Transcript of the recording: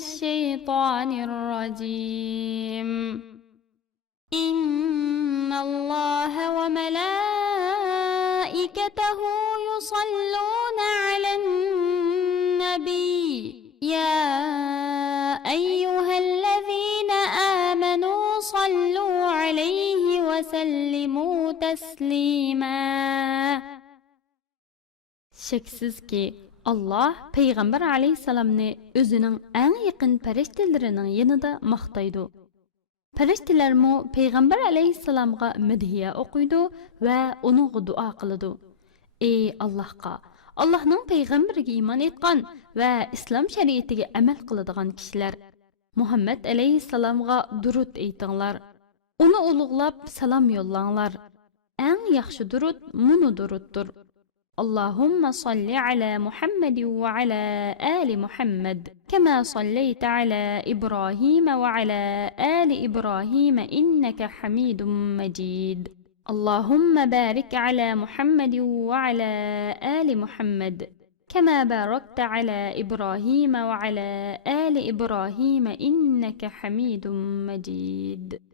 الشيطان الرجيم. إن الله وملائكته يصلون على النبي يا أيها الذين آمنوا صلوا عليه وسلموا تسليما. Şeksiz ki Allah Peygamber aleyhisselamni özünün en yakın periştelerinin yanında maqtaydı. Periştelermu Peygamber aleyhisselamga medhiya okuydu ve onun dua kılıdı. Ey Allah'a, Allah'ın peygamberiga iman etgan ve İslam şeriatiga amal qiladigan kişiler, Muhammed aleyhisselamga durud eytinglar. Onu ulug'lab salam yollanglar. En yaxshi durud munu duruddur. اللهم صل على محمد وعلى آل محمد كما صليت على إبراهيم وعلى آل إبراهيم إنك حميد مجيد. اللهم بارك على محمد وعلى آل محمد كما باركت على إبراهيم وعلى آل إبراهيم إنك حميد مجيد.